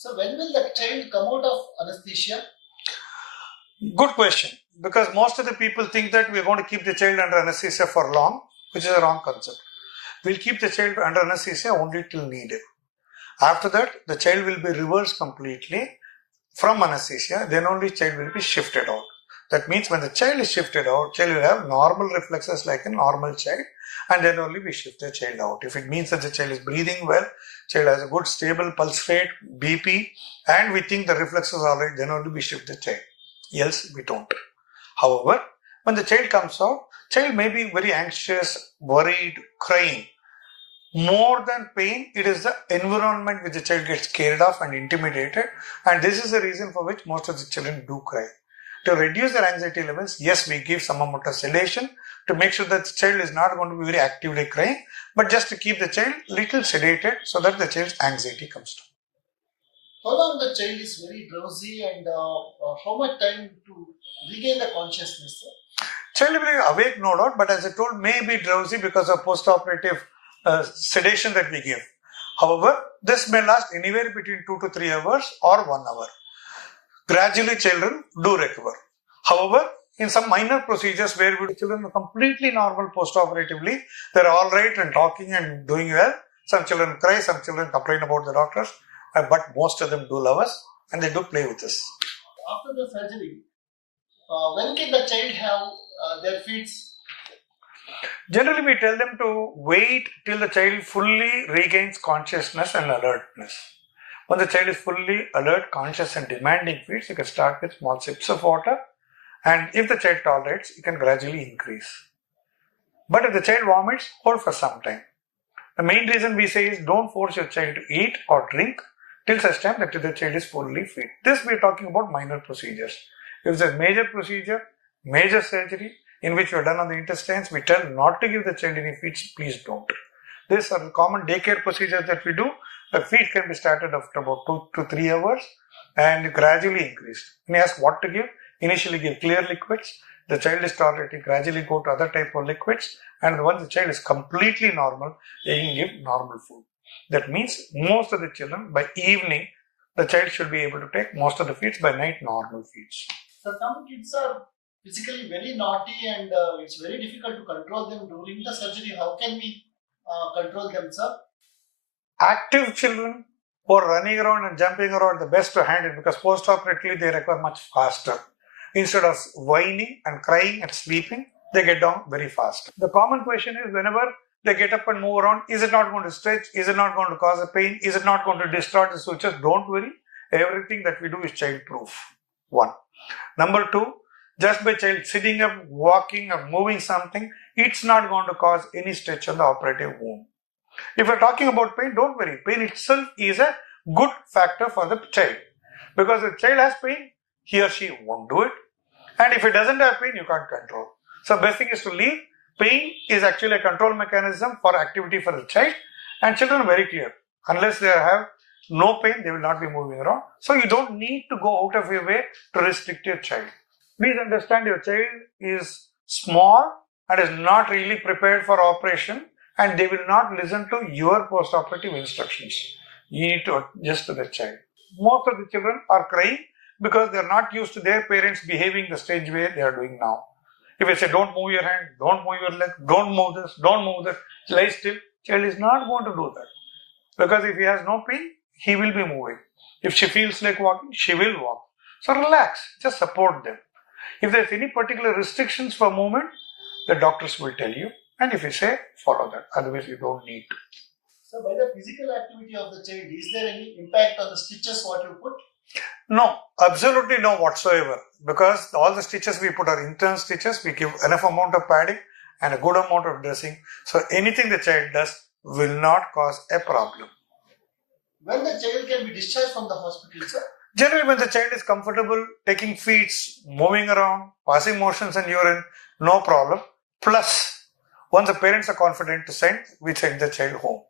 So when will the child come out of anesthesia? Good question. Because most of the people think that we're going to keep the child under anesthesia for long, which is a wrong concept. We'll keep the child under anesthesia only till needed. After that, the child will be reversed completely from anesthesia, then only child will be shifted out. That means when the child is shifted out, child will have normal reflexes like a normal child, and then only we shift the child out. If it means that the child is breathing well, child has a good stable pulse rate, BP, and we think the reflexes are right, then only we shift the child. Else we don't. However, when the child comes out, child may be very anxious, worried, crying. More than pain, it is the environment which the child gets scared of and intimidated, and this is the reason for which most of the children do cry. To reduce their anxiety levels, yes, we give some amount of sedation to make sure that the child is not going to be very actively crying, but just to keep the child little sedated so that the child's anxiety comes down. How long the child is very drowsy and how much time to regain the consciousness, sir? Child will be awake, no doubt, but as I told, may be drowsy because of post-operative sedation that we give. However, this may last anywhere between 2 to 3 hours or 1 hour. Gradually, children do recover. However, in some minor procedures where children are completely normal post-operatively, they're all right and talking and doing well. Some children cry, some children complain about the doctors, but most of them do love us and they do play with us. After the surgery, when can the child have their feet? Generally, we tell them to wait till the child fully regains consciousness and alertness. When the child is fully alert, conscious and demanding feeds, you can start with small sips of water, and if the child tolerates, you can gradually increase. But if the child vomits, hold for some time. The main reason we say is don't force your child to eat or drink till such time that the child is fully fed. This we are talking about minor procedures. If it's a major procedure, major surgery, in which we are done on the intestines, we tell not to give the child any feeds, please don't. These are the common daycare procedures that we do. The feed can be started after about 2 to 3 hours and gradually increased. When you ask what to give, initially give clear liquids. The child is tolerating, gradually go to other type of liquids, and once the child is completely normal, you can give normal food. That means most of the children, by evening, the child should be able to take most of the feeds, by night normal feeds. So some kids are physically very naughty and it's very difficult to control them during the surgery. How can we control them, sir? Active children who are running around and jumping around, the best to handle, because post-operatively they recover much faster. Instead of whining and crying and sleeping, they get down very fast. The common question is, whenever they get up and move around, is it not going to stretch? Is it not going to cause a pain? Is it not going to distort the sutures? Don't worry. Everything that we do is child-proof. 1. Number 2, just by child sitting up, walking or moving something, it's not going to cause any stretch on the operative wound. If you're talking about pain, don't worry. Pain itself is a good factor for the child. Because if the child has pain, he or she won't do it. And if it doesn't have pain, you can't control. So best thing is to leave. Pain is actually a control mechanism for activity for the child. And children are very clear. Unless they have no pain, they will not be moving around. So you don't need to go out of your way to restrict your child. Please understand, your child is small and is not really prepared for operation, and they will not listen to your post-operative instructions. You need to adjust to the child. Most of the children are crying because they are not used to their parents behaving the strange way they are doing now. If I say, don't move your hand, don't move your leg, don't move this, don't move that, lie still, child is not going to do that. Because if he has no pain, he will be moving. If she feels like walking, she will walk. So relax, just support them. If there is any particular restrictions for movement, the doctors will tell you. And if you say, follow that. Otherwise, you don't need to. So by the physical activity of the child, is there any impact on the stitches what you put? No, absolutely no whatsoever. Because all the stitches we put are internal stitches. We give enough amount of padding and a good amount of dressing. So anything the child does will not cause a problem. When the child can be discharged from the hospital, sir? Generally, when the child is comfortable taking feeds, moving around, passing motions and urine, no problem. Plus, once the parents are confident to send, we send the child home.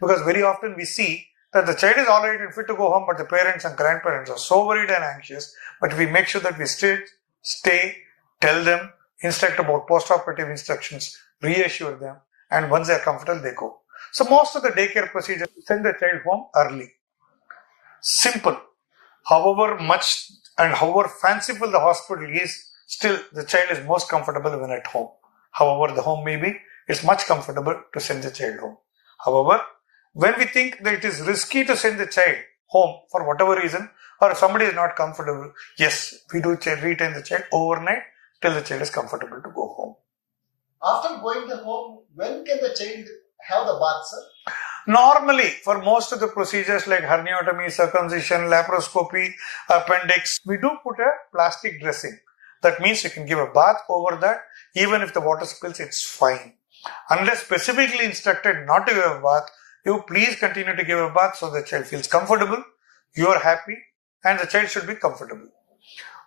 Because very often we see that the child is alright and fit to go home, but the parents and grandparents are so worried and anxious. But we make sure that we stay, tell them, instruct about post-operative instructions, reassure them, and once they are comfortable, they go. So most of the daycare procedures send the child home early. simple. However much and however fanciful the hospital is, still the child is most comfortable when at home. However the home may be, it's much comfortable to send the child home. However, when we think that it is risky to send the child home for whatever reason, or if somebody is not comfortable, yes, we do retain the child overnight till the child is comfortable to go home. After going to home, when can the child have the bath, sir? Normally, for most of the procedures like herniatomy, circumcision, laparoscopy, appendix, we do put a plastic dressing. That means you can give a bath over that. Even if the water spills, it's fine. Unless specifically instructed not to give a bath, you please continue to give a bath so the child feels comfortable, you are happy, and the child should be comfortable.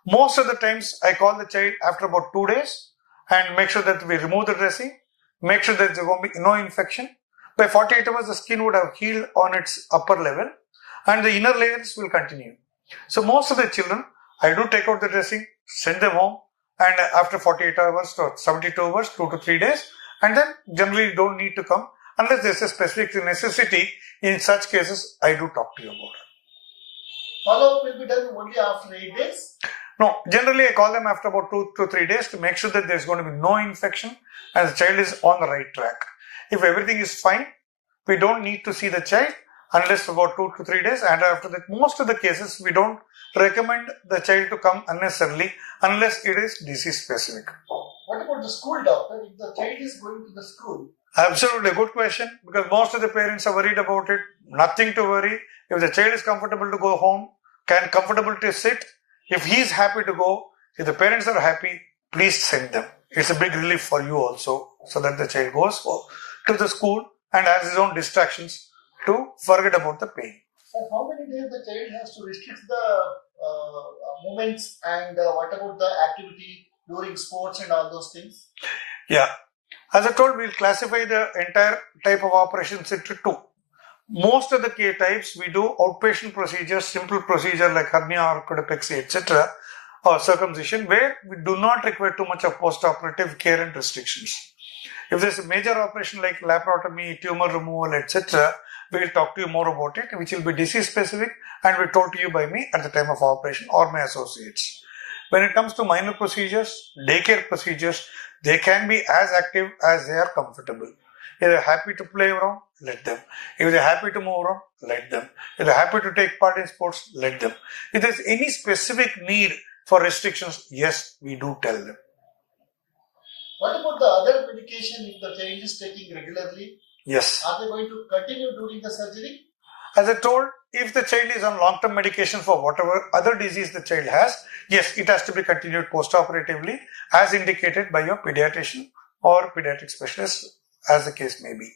Most of the times, I call the child after about 2 days and make sure that we remove the dressing, make sure that there won't be no infection. By 48 hours, the skin would have healed on its upper level and the inner layers will continue. So most of the children, I do take out the dressing, send them home, and after 48 hours to 72 hours, 2 to 3 days, and then generally don't need to come unless there's a specific necessity. In such cases, I do talk to you about it. Follow-up will be done only after 8 days? No, generally I call them after about 2 to 3 days to make sure that there's going to be no infection and the child is on the right track. If everything is fine, we don't need to see the child unless about 2 to 3 days, and after that, most of the cases we don't recommend the child to come unnecessarily unless it is disease specific. What about the school, doctor? If the child is going to the school? Absolutely, good question, because most of the parents are worried about it. Nothing to worry. If the child is comfortable to go home, comfortable to sit, if he is happy to go, if the parents are happy, please send them. It's a big relief for you also, so that the child goes to the school and has his own distractions to forget about the pain. So how many days the child has to restrict the movements, and what about the activity during sports and all those things? Yeah. As I told, we'll classify the entire type of operations into two. Most of the K types, we do outpatient procedures, simple procedure like hernia, orchidopexy, etc., or circumcision, where we do not require too much of post-operative care and restrictions. If there's a major operation like laparotomy, tumor removal, etc., we'll talk to you more about it, which will be disease specific and will be told to you by me at the time of operation or my associates. When it comes to minor procedures, daycare procedures, they can be as active as they are comfortable. If they're happy to play around, let them. If they're happy to move around, let them. If they're happy to take part in sports, let them. If there's any specific need for restrictions, yes, we do tell them. What about the other medication if the child is taking regularly? Yes. Are they going to continue during the surgery? As I told, if the child is on long-term medication for whatever other disease the child has, yes, it has to be continued post-operatively as indicated by your pediatrician or pediatric specialist, as the case may be.